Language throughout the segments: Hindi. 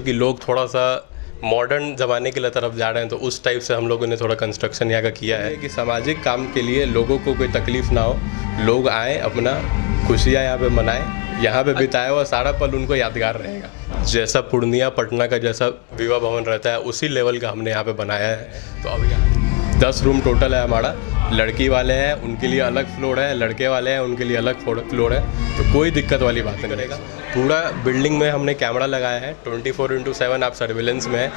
मतलब कि लोग थोड़ा सा मॉडर्न ज़माने की तरफ जा रहे हैं, तो उस टाइप से हम लोगों ने थोड़ा कंस्ट्रक्शन यहाँ का किया है कि सामाजिक काम के लिए लोगों को कोई तकलीफ़ ना हो, लोग आएँ अपना खुशियाँ यहाँ पे मनाएं, यहाँ पे बिताया हुआ सारा पल उनको यादगार रहेगा। जैसा पूर्णिया पटना का जैसा विवाह भवन रहता है उसी लेवल का हमने यहाँ पे बनाया है। तो अब यहाँ 10 रूम टोटल है हमारा। लड़की वाले हैं उनके लिए अलग फ्लोर है, लड़के वाले हैं उनके लिए अलग फ्लोर है, तो कोई दिक्कत वाली बात नहीं रहेगा। पूरा बिल्डिंग में हमने कैमरा लगाया है, 24/7 आप सर्विलेंस में है।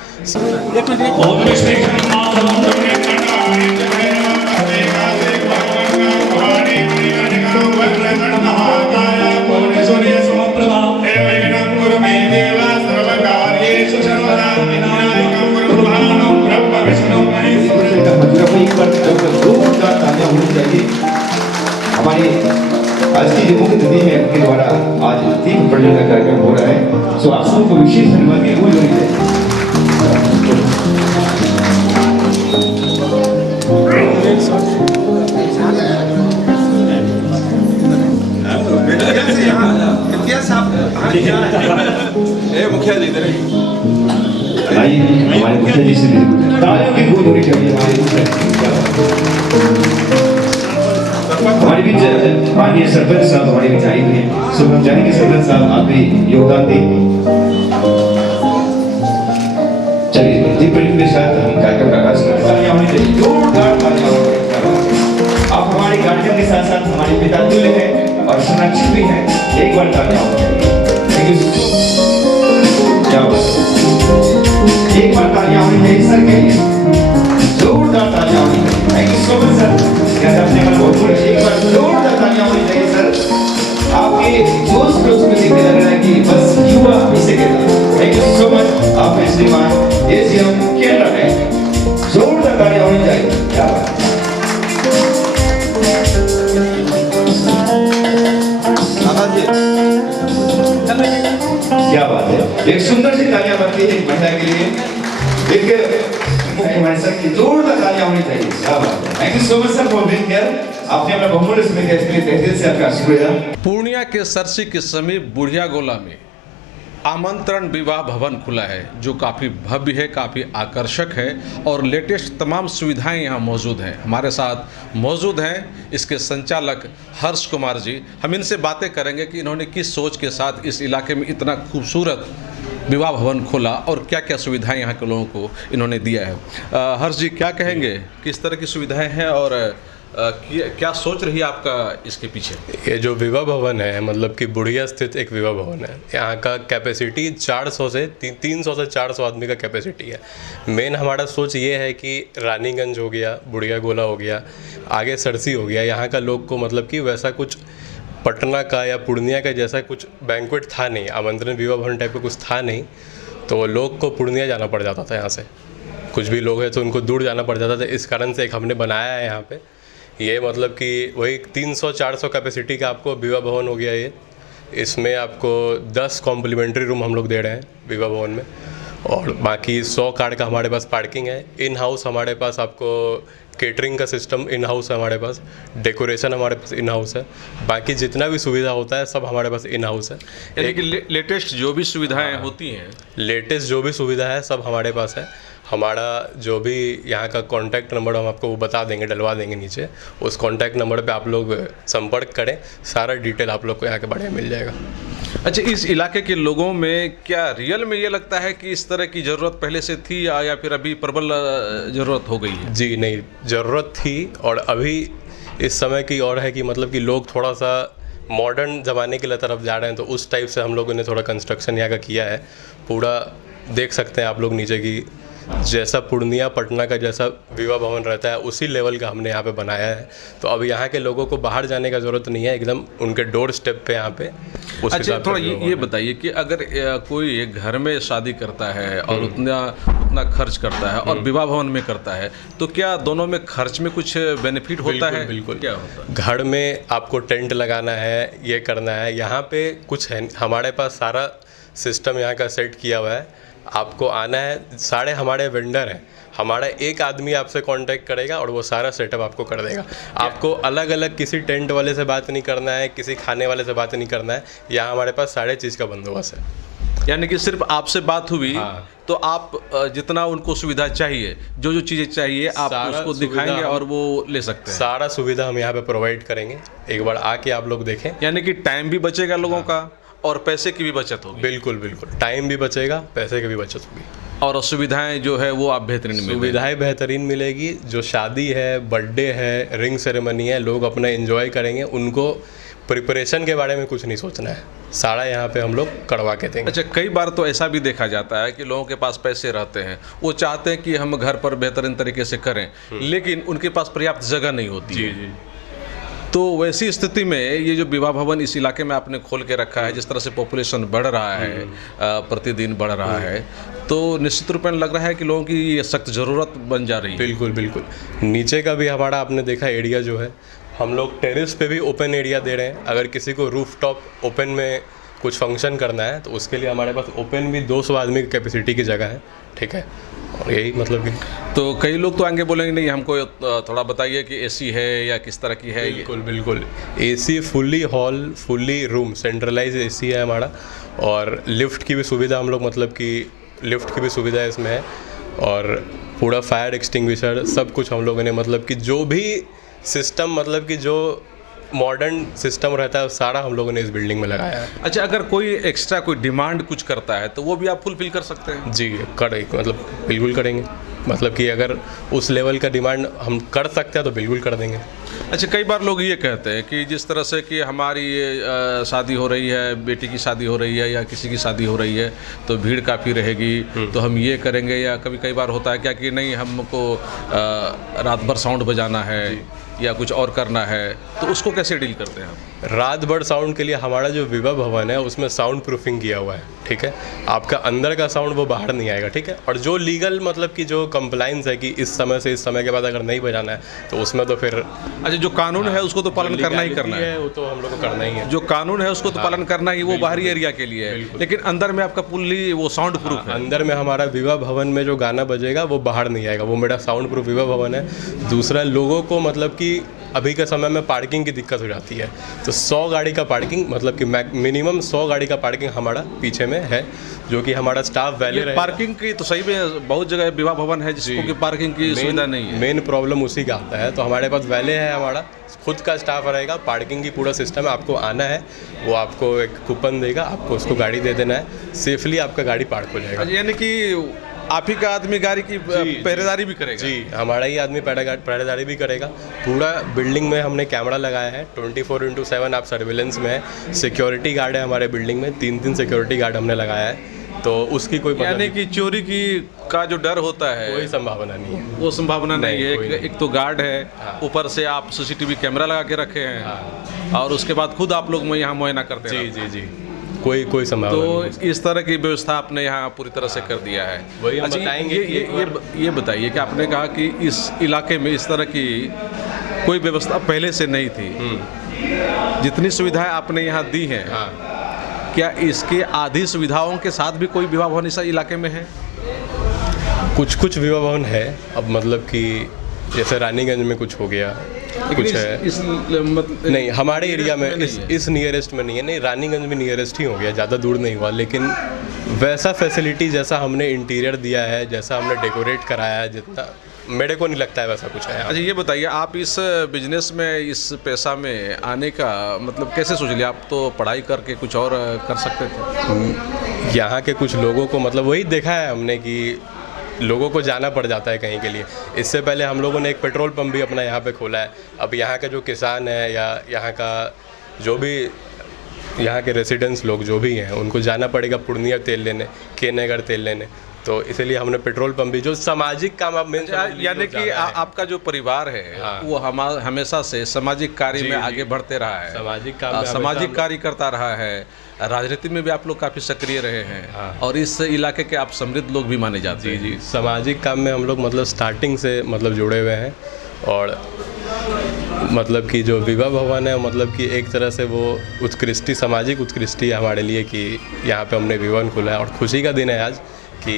हमारे आज की जो मुख्य अतिथि है उनके द्वारा आज दीप प्रज्वलन का कार्यक्रम हो रहा है, सो आप सबको विशेष धन्यवाद की बोल रही है। मुखिया जी इधर आइए हमारे मुखिया जी से तालियों की गूंज होनी चाहिए। हमारे बीच माननीय सरपंच साहब हमारे बीच आए हुए हैं, सो हम चाहेंगे सरपंच साहब आप भी योगदान दें। चलिए दीप प्रज्वलन के साथ हम कार्यक्रम का आगाज करते हैं। जोरदार तालियां आप हमारे गार्जियन के साथ साथ हमारे पिता तुल्य हैं और संरक्षक भी हैं, एक बार तालियां। Thank you. क्या बात, एक बार तालियां होनी चाहिए सर के लिए, जोरदार तालियां होनी चाहिए। Thank you so much sir, क्या आपने हमारे बहुत एक बार जोरदार तालियां होनी चाहिए सर। आपके जोश को उसमें देखने लग रहा है कि बस युवा इसे कहते हैं। Thank you so much. आप श्रीमान एसीएम केरला में जोरदार तालियां होनी चाहिए। क्या बात, क्या बात है। एक सुंदर सी तालियां बनती है महिला के लिए, एक हमारे सर की जोरदार तालियां होनी चाहिए। क्या बात है। Thank you so much sir for being here. आपने अपना बहुमूल्य समय दिया, इसके लिए तहे दिल से आपका शुक्रिया। पूर्णिया के सरसी के समीप बुढ़िया गोला में आमंत्रण विवाह भवन खुला है, जो काफ़ी भव्य है, काफ़ी आकर्षक है और लेटेस्ट तमाम सुविधाएं यहाँ मौजूद हैं। हमारे साथ मौजूद हैं इसके संचालक हर्ष कुमार जी। हम इनसे बातें करेंगे कि इन्होंने किस सोच के साथ इस इलाके में इतना खूबसूरत विवाह भवन खोला और क्या क्या सुविधाएं यहाँ के लोगों को इन्होंने दिया है। हर्ष जी, क्या कहेंगे, किस तरह की सुविधाएँ हैं और क्या सोच रही है आपका इसके पीछे? ये जो विवाह भवन है, मतलब कि बुढ़िया स्थित एक विवाह भवन है। यहाँ का कैपेसिटी 300 से 400 आदमी का कैपेसिटी है। मेन हमारा सोच ये है कि रानीगंज हो गया, बुढ़िया गोला हो गया, आगे सरसी हो गया, यहाँ का लोग को मतलब कि वैसा कुछ पटना का या पूर्णिया का जैसा कुछ बैंक्वेट था नहीं, आमंत्रण विवाह भवन टाइप का कुछ था नहीं, तो लोग को पूर्णिया जाना पड़ जाता था। यहाँ से कुछ भी लोग हैं तो उनको दूर जाना पड़ जाता था। इस कारण से एक हमने बनाया है यहाँ पे, ये मतलब कि वही 300-400 कैपेसिटी का आपको विवाह भवन हो गया ये। इसमें आपको 10 कॉम्प्लीमेंट्री रूम हम लोग दे रहे हैं विवाह भवन में, और बाकी 100 कार का हमारे पास पार्किंग है। इन हाउस हमारे पास आपको केटरिंग का सिस्टम इन हाउस है, हमारे पास डेकोरेशन हमारे पास इन हाउस है, बाकी जितना भी सुविधा होता है सब हमारे पास इन हाउस है। यानी कि लेटेस्ट जो भी सुविधाएं होती हैं, लेटेस्ट जो भी सुविधा है सब हमारे पास है। हमारा जो भी यहाँ का कॉन्टैक्ट नंबर हम आपको वो बता देंगे, डलवा देंगे नीचे, उस कॉन्टैक्ट नंबर पे आप लोग संपर्क करें, सारा डिटेल आप लोग को यहाँ के बारे में मिल जाएगा। अच्छा, इस इलाके के लोगों में क्या रियल में ये लगता है कि इस तरह की ज़रूरत पहले से थी या फिर अभी प्रबल ज़रूरत हो गई है? जी नहीं, ज़रूरत थी और अभी इस समय की और है कि मतलब कि लोग थोड़ा सा मॉडर्न ज़माने की तरफ जा रहे हैं, तो उस टाइप से हम लोगों ने थोड़ा कंस्ट्रक्शन यहाँ का किया है। पूरा देख सकते हैं आप लोग नीचे की, जैसा पूर्णिया पटना का जैसा विवाह भवन रहता है उसी लेवल का हमने यहाँ पे बनाया है। तो अब यहाँ के लोगों को बाहर जाने का ज़रूरत नहीं है, एकदम उनके डोर स्टेप पे यहाँ पे। अच्छा, थोड़ा ये बताइए कि अगर कोई एक घर में शादी करता है और उतना खर्च करता है और विवाह भवन में करता है, तो क्या दोनों में खर्च में कुछ बेनिफिट होता है? बिल्कुल। क्या होता है? घर में आपको टेंट लगाना है, ये करना है, यहाँ पे कुछ है हमारे पास सारा सिस्टम यहाँ का सेट किया हुआ है। आपको आना है, सारे हमारे वेंडर हैं, हमारा एक आदमी आपसे कांटेक्ट करेगा और वो सारा सेटअप आपको कर देगा। आपको अलग अलग किसी टेंट वाले से बात नहीं करना है, किसी खाने वाले से बात नहीं करना है, यहाँ हमारे पास सारे चीज़ का बंदोबस्त है। यानी कि सिर्फ आपसे बात हुई हाँ। तो आप जितना उनको सुविधा चाहिए, जो जो चीज़ें चाहिए आप सारा उसको सुविधा दिखाएंगे हम- और वो ले सकते हैं। सारा सुविधा हम यहाँ पे प्रोवाइड करेंगे, एक बार आके आप लोग देखें। यानी कि टाइम भी बचेगा लोगों का और पैसे की भी बचत होगी बिल्कुल बिल्कुल, टाइम भी बचेगा, पैसे की भी बचत होगी, और सुविधाएं जो है वो आप बेहतरीन मिलेंगी। सुविधाएं बेहतरीन मिलेगी। जो शादी है, बर्थडे है, रिंग सेरेमनी है, लोग अपना एंजॉय करेंगे, उनको प्रिपरेशन के बारे में कुछ नहीं सोचना है, सारा यहाँ पे हम लोग करवा के देंगे। अच्छा, कई बार तो ऐसा भी देखा जाता है कि लोगों के पास पैसे रहते हैं, वो चाहते हैं कि हम घर पर बेहतरीन तरीके से करें, लेकिन उनके पास पर्याप्त जगह नहीं होती है। जी। तो वैसी स्थिति में ये जो विवाह भवन इस इलाके में आपने खोल के रखा है, जिस तरह से पॉपुलेशन बढ़ रहा है, प्रतिदिन बढ़ रहा है, तो निश्चित रूप में लग रहा है कि लोगों की ये सख्त ज़रूरत बन जा रही है। बिल्कुल बिल्कुल। नीचे का भी हमारा आपने देखा एरिया जो है, हम लोग टेरेस पे भी ओपन एरिया दे रहे हैं। अगर किसी को रूफ टॉप ओपन में कुछ फंक्शन करना है तो उसके लिए हमारे पास ओपन भी 200 आदमी की कैपेसिटी की जगह है, ठीक है। और यही मतलब कि तो कई लोग तो आगे बोलेंगे नहीं, हमको थोड़ा बताइए कि एसी है या किस तरह की है ये। बिल्कुल बिल्कुल, AC fully hall, fully room, centralize AC है हमारा, और लिफ्ट की भी सुविधा हम लोग मतलब कि लिफ्ट की भी सुविधा इसमें है, और पूरा फायर एक्सटिंग्विशर सब कुछ हम लोगों ने मतलब कि जो भी सिस्टम मतलब कि जो मॉडर्न सिस्टम रहता है सारा हम लोगों ने इस बिल्डिंग में लगाया है। अच्छा, अगर कोई एक्स्ट्रा कोई डिमांड कुछ करता है तो वो भी आप फुलफिल कर सकते हैं? जी करेंगे, मतलब बिल्कुल करेंगे, मतलब कि अगर उस लेवल का डिमांड हम कर सकते हैं तो बिल्कुल कर देंगे। अच्छा, कई बार लोग ये कहते हैं कि जिस तरह से कि हमारी ये शादी हो रही है, बेटी की शादी हो रही है या किसी की शादी हो रही है, तो भीड़ काफ़ी रहेगी, तो हम ये करेंगे, या कई बार होता है क्या कि नहीं हमको रात भर साउंड बजाना है या कुछ और करना है, तो उसको कैसे डील करते हैं आप? रात भर साउंड के लिए हमारा जो विवाह भवन है उसमें साउंड प्रूफिंग किया हुआ है, ठीक है। आपका अंदर का साउंड वो बाहर नहीं आएगा, ठीक है। और जो लीगल मतलब कि जो कंप्लाइंस है कि इस समय से इस समय के बाद अगर नहीं बजाना है तो उसमें तो फिर अच्छा, जो कानून है उसको तो पालन करना ही करना है। वो तो हम लोग को करना ही है। जो कानून है उसको तो पालन करना ही, वो बाहरी एरिया के लिए है, लेकिन अंदर में आपका फुल्ली वो साउंड प्रूफ है। अंदर में हमारा विवाह भवन में जो गाना बजेगा वो बाहर नहीं आएगा, वो मेरा साउंड प्रूफ विवाह भवन है। दूसरा, लोगों को मतलब कि अभी के समय में पार्किंग की दिक्कत हो जाती है, तो 100 गाड़ी का पार्किंग मतलब कि मिनिमम 100 गाड़ी का पार्किंग हमारा पीछे में है, जो कि हमारा स्टाफ वैले रहे। पार्किंग की तो सही में बहुत जगह विवाह भवन है जिसको कि पार्किंग की सुविधा नहीं है। मेन प्रॉब्लम उसी का आता है, तो हमारे पास वैले है, हमारा खुद का स्टाफ रहेगा, पार्किंग की पूरा सिस्टम है। आपको आना है, वो आपको एक कूपन देगा, आपको उसको गाड़ी दे देना है, सेफली आपका गाड़ी पार्क हो जाएगा। यानी कि आप ही का आदमी गाड़ी की पहरेदारी भी करेगा? जी, हमारा ही आदमी पहरेदारी भी करेगा। पूरा बिल्डिंग में हमने कैमरा लगाया है, 24/7 आप सर्विलेंस में है। सिक्योरिटी गार्ड है हमारे बिल्डिंग में, 3 सिक्योरिटी गार्ड हमने लगाया है, तो उसकी कोई यानी कि चोरी की का जो डर होता है कोई संभावना नहीं है। वो संभावना नहीं है। कोई एक तो गार्ड है, ऊपर से आप सीसीटीवी कैमरा लगा के रखे हैं, और उसके बाद खुद आप लोग यहाँ मुआयना करते हैं। जी जी, कोई संभावना नहीं है। तो इस तरह की व्यवस्था आपने यहाँ पूरी तरह से कर दिया है। वही हम अच्छा, बताएंगे कि ये बताइए कि आपने कहा कि इस इलाके में इस तरह की कोई व्यवस्था पहले से नहीं थी, जितनी सुविधाएं आपने यहाँ दी हैं, क्या इसके आधी सुविधाओं के साथ भी कोई विवाह भवन इस इलाके में है? कुछ विवाह भवन है, अब मतलब कि जैसे रानीगंज में कुछ हो गया, कुछ है नहीं हमारे एरिया में, इस नियरेस्ट में नहीं है। नहीं, रानीगंज में नियरेस्ट ही हो गया, ज़्यादा दूर नहीं हुआ, लेकिन वैसा फैसिलिटी जैसा हमने इंटीरियर दिया है, जैसा हमने डेकोरेट कराया है, जितना मेरे को नहीं लगता है वैसा कुछ है। अच्छा, ये बताइए, आप इस बिजनेस में, इस पेशा में आने का मतलब कैसे सोच लिया? आप तो पढ़ाई करके कुछ और कर सकते थे। यहाँ के कुछ लोगों को मतलब वही देखा है हमने कि लोगों को जाना पड़ जाता है कहीं के लिए। इससे पहले हम लोगों ने एक पेट्रोल पंप भी अपना यहाँ पे खोला है। अब यहाँ के जो किसान है या यहाँ का जो भी यहाँ के रेसिडेंट्स लोग जो भी हैं, उनको जाना पड़ेगा पूर्णिया तेल लेने, के नगर तेल लेने, तो इसीलिए हमने पेट्रोल पंप भी, जो सामाजिक काम आप यानी कि आपका जो परिवार है, वो हमेशा से सामाजिक कार्य में आगे बढ़ते रहा है, सामाजिक कार्य करता रहा है। राजनीति में भी आप लोग काफ़ी सक्रिय रहे हैं, और इस इलाके के आप समृद्ध लोग भी माने जाते हैं। जी, सामाजिक काम में हम लोग मतलब स्टार्टिंग से मतलब जुड़े हुए हैं, और मतलब कि जो विवाह भवन है मतलब कि एक तरह से वो उत्कृष्टि, सामाजिक उत्कृष्टि है हमारे लिए कि यहाँ पे हमने विवाह खोला है। और खुशी का दिन है आज कि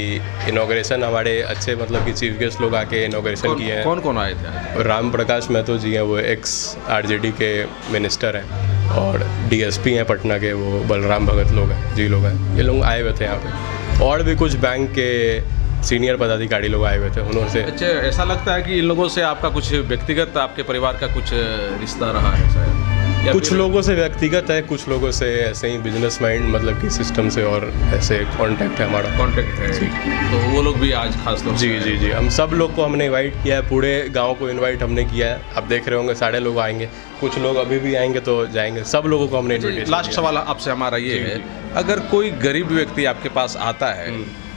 इनॉग्रेशन हमारे अच्छे मतलब कि चीफ गेस्ट लोग आके इनॉग्रेशन किए हैं। कौन कौन आए थे? राम प्रकाश महतो जी हैं, वो एक्स आरजेडी के मिनिस्टर हैं, और डीएसपी हैं पटना के, वो बलराम भगत लोग हैं, जी लोग हैं, ये लोग आए हुए थे यहाँ पे। और भी कुछ बैंक के सीनियर पदाधिकारी लोग आए हुए थे, उन्होंने से। अच्छा, ऐसा लगता है कि इन लोगों से आपका कुछ व्यक्तिगत, आपके परिवार का कुछ रिश्ता रहा है शायद? कुछ लोगों से व्यक्तिगत है, कुछ लोगों से ऐसे ही बिजनेस माइंड, मतलब कि सिस्टम से, और ऐसे कांटेक्ट है हमारा। कांटेक्ट है जी। तो वो लोग भी आज खास तौर जी जी जी, हम सब लोग को हमने इनवाइट किया है, पूरे गांव को इनवाइट हमने किया है। आप देख रहे होंगे सारे लोग आएंगे, कुछ लोग अभी भी आएंगे तो जाएंगे, सब लोगों को हमने इनविटेशन। लास्ट सवाल आपसे हमारा ये है, अगर कोई गरीब व्यक्ति आपके पास आता है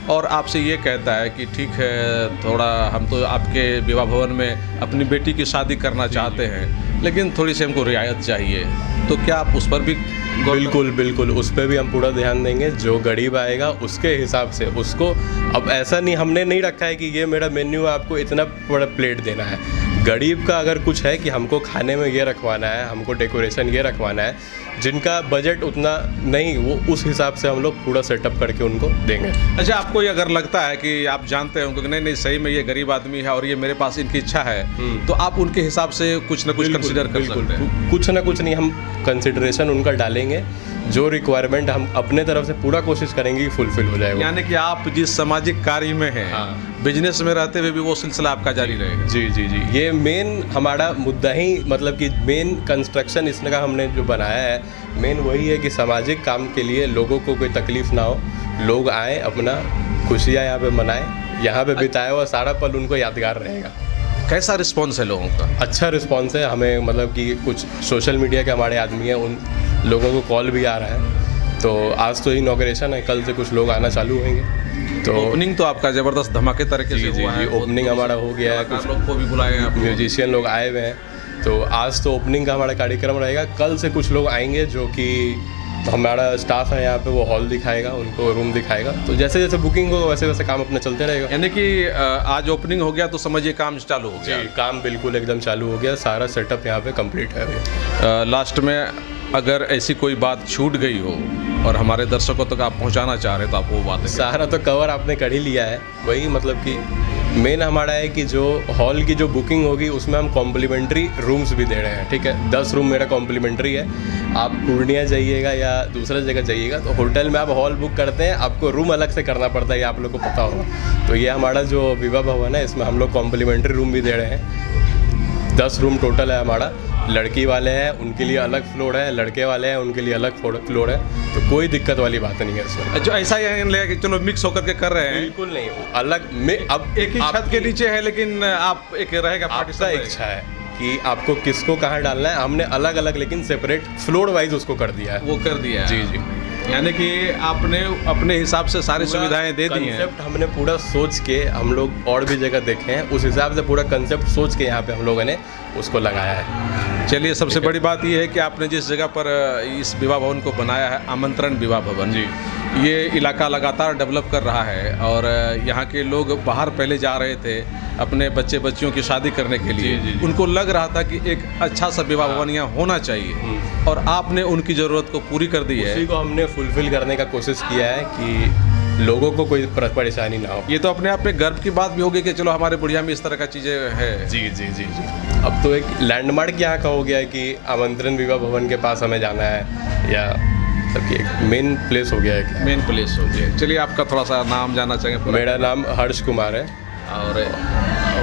और आपसे ये कहता है कि ठीक है, थोड़ा हम तो आपके विवाह भवन में अपनी बेटी की शादी करना चाहते हैं, लेकिन थोड़ी सी हमको रियायत चाहिए, तो क्या आप उस पर भी बिल्कुल बिल्कुल, उस पर भी हम पूरा ध्यान देंगे। जो गरीब आएगा उसके हिसाब से उसको, अब ऐसा नहीं, हमने नहीं रखा है कि ये मेरा मेन्यू है, आपको इतना बड़ा प्लेट देना है। गरीब का अगर कुछ है कि हमको खाने में ये रखवाना है, हमको डेकोरेशन ये रखवाना है, जिनका बजट उतना नहीं, वो उस हिसाब से हम लोग पूरा सेटअप करके उनको देंगे। अच्छा, आपको ये अगर लगता है कि आप जानते हो कि नहीं नहीं सही में ये गरीब आदमी है और ये मेरे पास इनकी इच्छा है, तो आप उनके हिसाब से कुछ ना कुछ कंसीडर कर सकते हैं? कुछ ना कुछ नहीं, हम कंसिडरेशन उनका डालेंगे, जो रिक्वायरमेंट हम अपने तरफ से पूरा कोशिश करेंगे कि फुलफिल हो जाए। यानी कि आप जिस सामाजिक कार्य में हैं, बिजनेस में रहते हुए भी वो सिलसिला आपका जारी रहेगा? जी जी जी, ये मेन हमारा मुद्दा ही, मतलब कि मेन कंस्ट्रक्शन इसका हमने जो बनाया है, मेन वही है कि सामाजिक काम के लिए लोगों को कोई तकलीफ ना हो, लोग आए, अपना खुशियाँ यहाँ पे मनाएं, यहाँ पे बिताया हुआ सारा पल उनको यादगार रहेगा। कैसा रिस्पॉन्स है लोगों का? अच्छा रिस्पॉन्स है हमें, मतलब कि कुछ सोशल मीडिया के हमारे आदमी हैं, उन लोगों को कॉल भी आ रहा है। तो आज तो इनॉग्रेशन है, कल से कुछ लोग आना चालू होंगे। तो ओपनिंग तो आपका ज़बरदस्त धमाके तरीके से हुआ है। ओपनिंग हमारा हो गया है, कुछ लोग को भी बुलाए हैं, म्यूजिशियन लोग आए हुए हैं। तो आज तो ओपनिंग का हमारा कार्यक्रम रहेगा, कल से कुछ लोग आएंगे जो कि हमारा स्टाफ है यहाँ पे, वो हॉल दिखाएगा, उनको रूम दिखाएगा। तो जैसे जैसे बुकिंग हो वैसे वैसे काम अपना चलते रहेगा। यानी कि आज ओपनिंग हो गया तो समझिए काम चालू हो गया? काम बिल्कुल एकदम चालू हो गया, सारा सेटअप यहाँ पे कंप्लीट है। लास्ट में अगर ऐसी कोई बात छूट गई हो और हमारे दर्शकों तक आप पहुँचाना चाह रहे तो आप वो बात? सारा तो कवर आपने कर ही लिया है, वही मतलब कि मेन हमारा है कि जो हॉल की जो बुकिंग होगी उसमें हम कॉम्प्लीमेंट्री रूम्स भी दे रहे हैं। ठीक है, 10 रूम मेरा कॉम्प्लीमेंट्री है। आप पूर्णिया जाइएगा या दूसरा जगह जाइएगा तो होटल में आप हॉल बुक करते हैं, आपको रूम अलग से करना पड़ता है, ये आप लोग को पता होगा। तो ये हमारा जो विवाह भवन है, इसमें हम लोग कॉम्प्लीमेंट्री रूम भी दे रहे हैं। 10 रूम टोटल है हमारा। लड़की वाले हैं उनके लिए अलग फ्लोर है, लड़के वाले हैं उनके लिए अलग फ्लोर है, तो कोई दिक्कत वाली बात नहीं है इसमें। अच्छा, ऐसा ही कि चलो मिक्स होकर के कर रहे हैं? बिल्कुल नहीं, अलग में अब एक ही छत के नीचे है, लेकिन आप एक रहेगा आपका इच्छा है कि आपको किसको कहाँ डालना है। हमने अलग अलग लेकिन सेपरेट फ्लोर वाइज उसको कर दिया है। वो कर दिया है? जी जी, यानी कि आपने अपने हिसाब से सारी सुविधाएं दे दी हैं। कंसेप्ट हमने पूरा सोच के, हम लोग और भी जगह देखे हैं, उस हिसाब से पूरा कंसेप्ट सोच के यहाँ पे हम लोगों ने उसको लगाया है। चलिए, सबसे बड़ी बात ये है कि आपने जिस जगह पर इस विवाह भवन को बनाया है, आमंत्रण विवाह भवन जी, ये इलाका लगातार डेवलप कर रहा है और यहाँ के लोग बाहर पहले जा रहे थे अपने बच्चे बच्चियों की शादी करने के लिए। जी। उनको लग रहा था कि एक अच्छा सा विवाह भवन यहाँ होना चाहिए और आपने उनकी ज़रूरत को पूरी कर दी है। उसी को हमने फुलफिल करने का कोशिश किया है कि लोगों को कोई परेशानी ना हो। ये तो अपने आप में गर्व की बात भी होगी कि चलो हमारे बुढ़िया में इस तरह का चीज़ें है। जी जी जी जी, अब तो एक लैंडमार्क यहाँ का हो गया है कि आमंत्रण विवाह भवन के पास हमें जाना है, या सबकी एक मेन प्लेस हो गया है। मेन प्लेस हो गया। चलिए, आपका थोड़ा सा नाम जानना चाहेंगे? मेरा नाम हर्ष कुमार है। और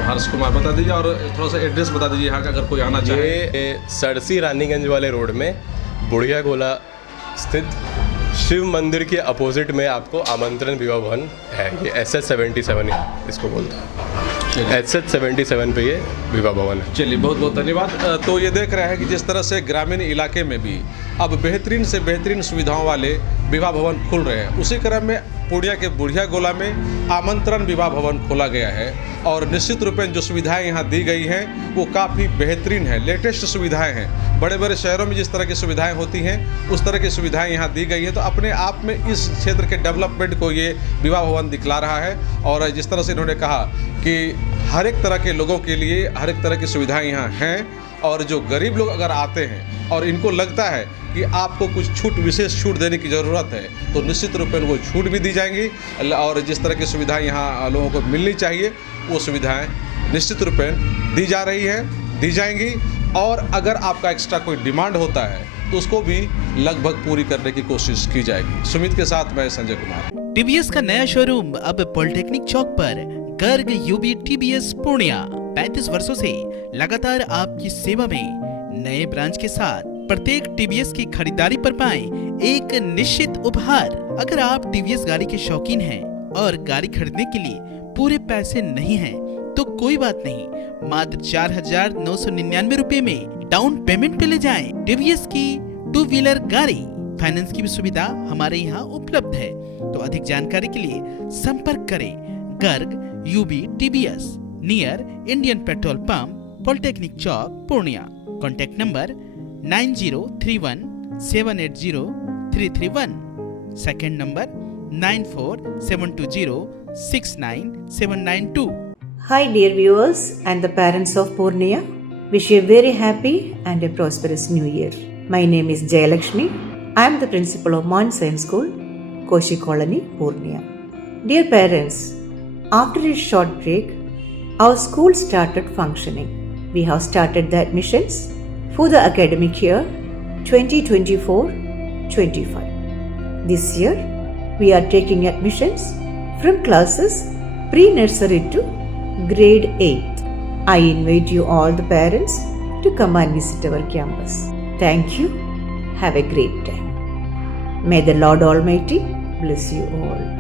हर्ष कुमार बता दीजिए, और थोड़ा सा एड्रेस बता दीजिए यहाँ का, अगर कोई आना चाहे। ये सरसी रानीगंज वाले रोड में बुढ़िया गोला स्थित शिव मंदिर के अपोजिट में आपको आमंत्रण विवाह भवन है। ये SS77 इसको बोलते हैं, SS77 पे ये विवाह भवन है। चलिए, बहुत बहुत धन्यवाद। तो ये देख रहे हैं कि जिस तरह से ग्रामीण इलाके में भी अब बेहतरीन से बेहतरीन सुविधाओं वाले विवाह भवन खुल रहे हैं, उसी क्रम में पूर्णिया के बुढ़िया गोला में आमंत्रण विवाह भवन खोला गया है और निश्चित रूप में जो सुविधाएं यहाँ दी गई हैं वो काफ़ी बेहतरीन है, लेटेस्ट सुविधाएं हैं। बड़े बड़े शहरों में जिस तरह की सुविधाएं होती हैं उस तरह की सुविधाएं यहाँ दी गई हैं, तो अपने आप में इस क्षेत्र के डेवलपमेंट को ये विवाह भवन दिखला रहा है। और जिस तरह से इन्होंने कहा कि हर एक तरह के लोगों के लिए हर एक तरह की सुविधाएँ यहाँ हैं, और जो गरीब लोग अगर आते हैं और इनको लगता है कि आपको कुछ छूट, विशेष छूट देने की ज़रूरत है, तो निश्चित रूप में वो छूट भी दी जाएंगी। और जिस तरह की सुविधाएं यहाँ लोगों को मिलनी चाहिए वो सुविधाएं निश्चित रूप में दी जा रही हैं, दी जाएंगी। और अगर आपका एक्स्ट्रा कोई डिमांड होता है तो उसको भी लगभग पूरी करने की कोशिश की जाएगी। सुमित के साथ मैं संजय कुमार। टीवीएस का नया शोरूम अब पॉलिटेक्निक चौक पर, गर्ग यूबी टीवीएस पूर्णिया। 35 वर्षों से लगातार आपकी सेवा में। नए ब्रांच के साथ प्रत्येक टीवीएस की खरीदारी पर पाएं एक निश्चित उपहार। अगर आप टीवीएस गाड़ी के शौकीन हैं और गाड़ी खरीदने के लिए पूरे पैसे नहीं हैं, तो कोई बात नहीं, मात्र 4,999 रुपए में डाउन पेमेंट पे ले जाएं टीवीएस की 2 व्हीलर गाड़ी। फाइनेंस की भी सुविधा हमारे यहाँ उपलब्ध है। तो अधिक जानकारी के लिए संपर्क करें Garg UB TVS, near Indian petrol pump, polytechnic Chowk, Purnia. Contact number 9031780331। Second number 9472069792। Hi dear viewers and the parents of Purnia, wish you a very happy and a prosperous new year. My name is Jayalakshmi. I am the principal of Mount Science School, Koshi Colony, Purnia. Dear parents, after a short break, our school started functioning. We have started the admissions for the academic year 2024-25. This year, we are taking admissions from classes pre-nursery to grade 8. I invite you all the parents to come and visit our campus. Thank you. Have a great time. May the Lord Almighty bless you all.